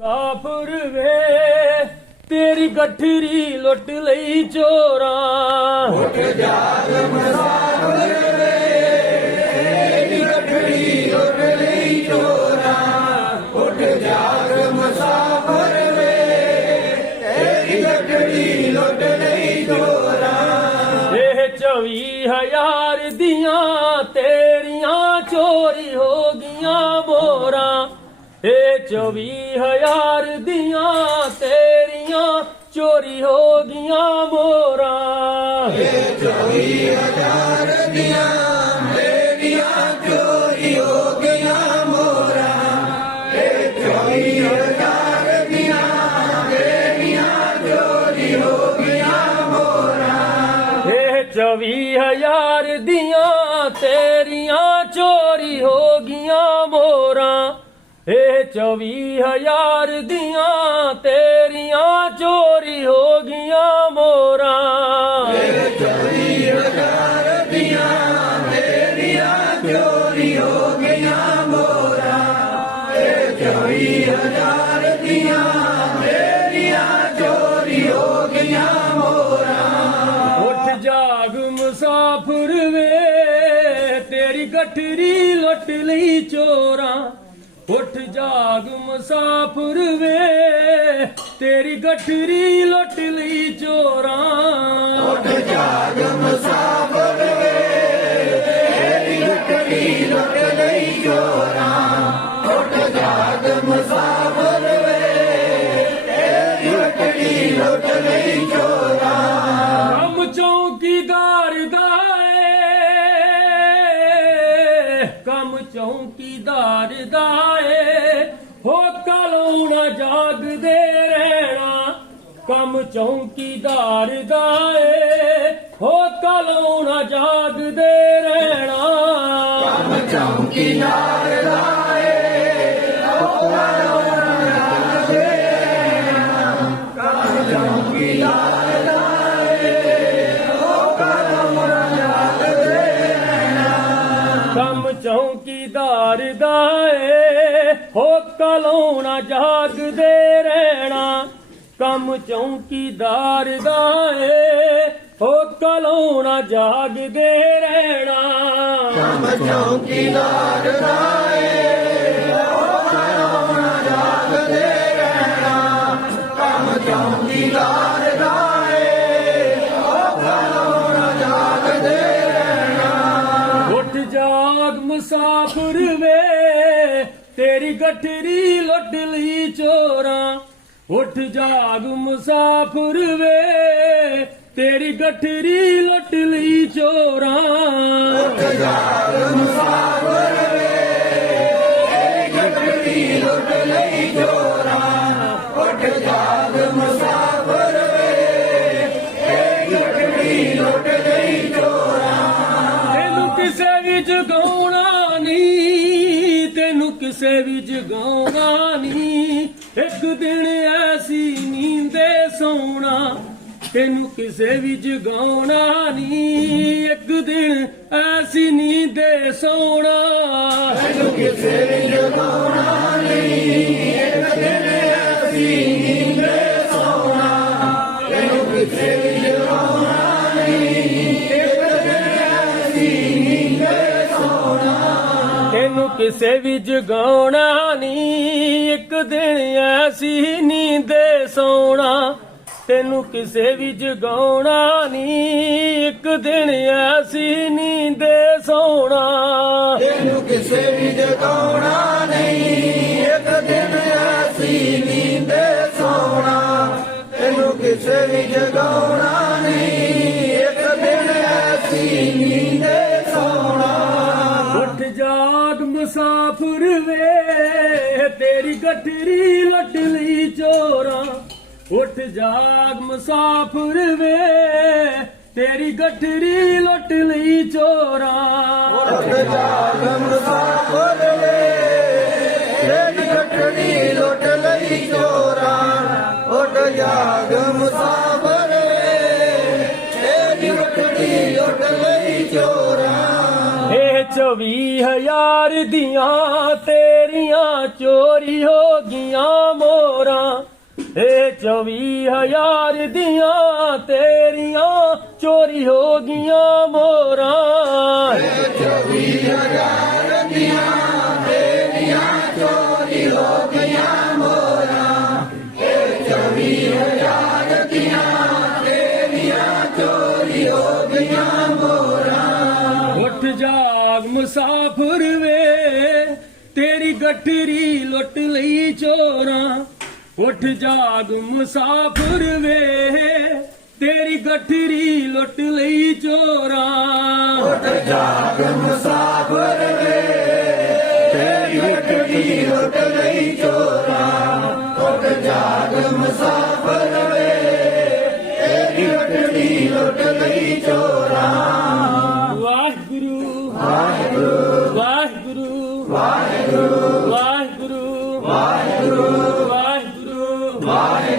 ਕਾਫਰ ਵੇ ਤੇਰੀ ਗੱਠਰੀ ਲੁੱਟ ਲਈ ਚੋਰਾਂ। ਉੱਠ ਜਾਗ ਮਸਾਫਰ ਵੇ ਤੇਰੀ ਗੱਠਰੀ ਲੁੱਟ ਲਈ ਚੋਰਾਂ। ਉੱਠ ਜਾਗ ਮਸਾਫਰ ਵੇ ਤੇਰੀ ਗੱਠਰੀ ਲੁੱਟ ਲਈ ਚੋਰਾਂ। ਇਹ ਚੌਵੀ ਹਜ਼ਾਰ ਦੀਆਂ ਤੇਰੀਆਂ ਚੋਰੀ ਹੋ ਗਈਆਂ ਮੋਰਾਂ। ਚੌਵੀ ਹਜ਼ਾਰ ਦੀਆਂ ਤੇਰੀਆਂ ਚੋਰੀ ਹੋ ਗਈਆਂ ਮੋਰਾਂ ਚੌਵੀ ਹਜ਼ਾਰ ਦੀਆਂ ਤੇਰੀਆਂ ਚੋਰੀ ਹੋ ਗਈਆਂ ਮੋਰਾਂ ਚੌਵੀ ਹਜ਼ਾਰ ਦੀਆਂ ਤੇਰੀਆਂ ਚੋਰੀ ਹੋ ਗਈਆਂ ਮੋਰਾਂ ਚੌਵੀ ਹਜ਼ਾਰ ਦੀਆਂ ਤੇਰੀਆਂ ਚੋਰੀ ਹੋ ਗਈਆਂ ਮੋਰਾਂ ਇਹ ਚੌਵੀ ਹਜ਼ਾਰ ਦੀਆਂ ਤੇਰੀਆਂ ਚੋਰੀ ਹੋ ਗਈਆਂ ਮੋਰਾਂ। ਇਹ ਚੌਵੀ ਹਜ਼ਾਰ ਦੀਆਂ ਤੇਰੀਆਂ ਚੋਰੀ ਹੋ ਗਈਆਂ ਮੋਰਾਂ। ਇਹ ਚੌਵੀ ਹਜ਼ਾਰ ਦੀਆਂ ਤੇਰੀਆਂ ਚੋਰੀ ਹੋ ਗਈਆਂ ਮੋਰਾਂ। ਉੱਠ ਜਾਗ ਮੁਸਾਫਰ ਵੇ ਤੇਰੀ ਗੱਠਰੀ ਲੁੱਟ ਲਈ ਚੋਰਾਂ। ਜਾਗ ਮੁਸਾਫਰ ਵੇ ਤੇਰੀ ਗੱਠਰੀ ਲੁੱਟ ਲਈ ਚੋਰਾਂ। ਉੱਠ ਜਾਗ ਮੁਸਾਫਰ ਵੇ ਤੇਰੀ ਗੱਠਰੀ ਲੁੱਟ ਲਈ ਚੋਰਾਂ। ਉੱਠ ਜਾਗ ਮੁਸਾਫਰ ਵੇ ਤੇਰੀ ਗੱਠਰੀ ਲੁੱਟ ਲਈ ਚੋਰਾਂ। ਕੰਮ ਚੌਕੀਦਾਰ ਦਾ ਏ ਕੰਮ ਚੌਕੀਦਾਰ ਦਾ ਜਾਗਦੇ ਰਹਿਣਾ ਕੰਮ ਚੌਕੀਦਾਰ ਦਾ ਏ ਹੋ ਕਲੋਣਾ ਜਾਗਦੇ ਰਹਿਣਾ। ਕੰਮ ਚੌਕੀਦਾਰ ਦਾ ਕੰਮ ਚੌਕੀਦਾਰ ਦਾ ਏ ਹੋ ਕਲੋਣਾ ਜਾਗਦੇ ਰਹਿਣਾ। ਕੰਮ ਚੌਕੀਦਾਰ ਦਾ ਏ ਹੋ ਕਲੋਣਾ ਜਾਗਦੇ ਰਹਿਣਾ। ਕੰਮ ਚੌਕੀਦਾਰ ਦਾ ਉੱਠ ਜਾਗ ਮੁਸਾਫਰ ਗਠਰੀ ਲੁੱਟ ਲਈ ਚੋਰਾਂ। ਉੱਠ ਜਾਗ ਮੁਸਾਫਰ ਵੇ, ਤੇਰੀ ਗਠਰੀ ਲੁੱਟ ਲਈ ਚੋਰਾਂ। ਉੱਠ ਜਾਗ ਮੁਸਾਫਰ ਵੇ, ਤੇਰੀ ਗੱਠਰੀ ਲੁੱਟ ਲਈ ਚੋਰਾਂ। ਉੱਠ ਜਾਗ ਕਿਸੇ ਵੀ ਜਗਾਉਣਾ ਨਹੀਂ ਇੱਕ ਦਿਨ ਐਸੀ ਨੀਂਦੇ ਸੌਣਾ, ਤੈਨੂੰ ਕਿਸੇ ਵੀ ਜਗਾਉਣਾ ਨਹੀਂ ਇੱਕ ਦਿਨ ਐਸੀ ਨੀਂਦੇ ਸੌਣਾ। ਤੈਨੂੰ ਕਿਸੇ ਵੀ ਜਗਾਉਣਾ ਨਹੀਂ ਇੱਕ ਦਿਨ ਐਸੀ ਨੀਂਦੇ ਸੌਣਾ। ਤੈਨੂੰ ਕਿਸੇ ਵੀ ਜਗਾਉਣਾ ਨਹੀਂ ਇੱਕ ਦਿਨ ਐਸੀ ਨੀਂਦੇ ਸੌਣਾ। ਤੈਨੂੰ ਕਿਸੇ ਵੀ ਜਗਾਉਣਾ ਨਹੀਂ ਇੱਕ ਦਿਨ ਐਸੀ ਨੀਂਦੇ ਸੌਣਾ। ਤੈਨੂੰ ਕਿਸੇ ਵੀ ਜਗਾਉਣਾ ਨਹੀਂ ਇੱਕ ਦਿਨ ਐਸੀ ਨੀਂਦੇ ਸੌਣਾ। ਤੈਨੂੰ ਕਿਸੇ ਵੀ ਜਗਾਉਣਾ ਨਹੀਂ। ਗੱਠਰੀ ਲੁੱਟ ਲਈ ਚੋਰਾਂ, ਉੱਠ ਜਾਗ ਮੁਸਾਫਰ ਵੇ। ਤੇਰੀ ਗਠਰੀ ਲੁੱਟ ਲਈ ਚੋਰਾਂ। ਜਾਗ ਮੁਸਾਫਰ ਵੇ। ਵਿੱਚੋਂ ਹਜ਼ਾਰ ਦੀਆਂ ਤੇਰੀਆਂ ਚੋਰੀ ਹੋ ਮੋਰਾਂ। ਏ 24000 ਦੀਆਂ ਤੇਰੀਆਂ ਚੋਰੀ ਹੋ ਗਈਆਂ ਮੋਰਾਂ। ਏ 24000 ਦੀਆਂ ਤੇਰੀਆਂ ਚੋਰੀ ਹੋ ਗਈਆਂ ਮੋਰਾਂ। ਏ 24000 ਮੋਰਾਂ। ਉੱਠ ਜਾ ਮੁਸਾਫਰ ਵੇ, ਤੇਰੀ ਗੱਠਰੀ ਲੁੱਟ ਲਈ ਚੋਰਾਂ। ਉੱਠ ਜਾਗ ਮੁਸਾਫਰ ਵੇ, ਤੇਰੀ ਗੱਠਰੀ ਲੁੱਟ ਲਈ ਚੋਰਾਂ। ਜਾਗ ਮੁਸਾਫਰ ਵੇ, ਤੇਰੀ ਗੱਡੀ ਲੁੱਟ ਲਈ ਚੋਰਾਂ। ਉੱਠ ਜਾਗ ਮੁਸਾਫਰ ਵੇ, ਤੇਰੀ ਗੱਡੀ ਲੁੱਟ ਲਈ ਚੋਰਾਂ।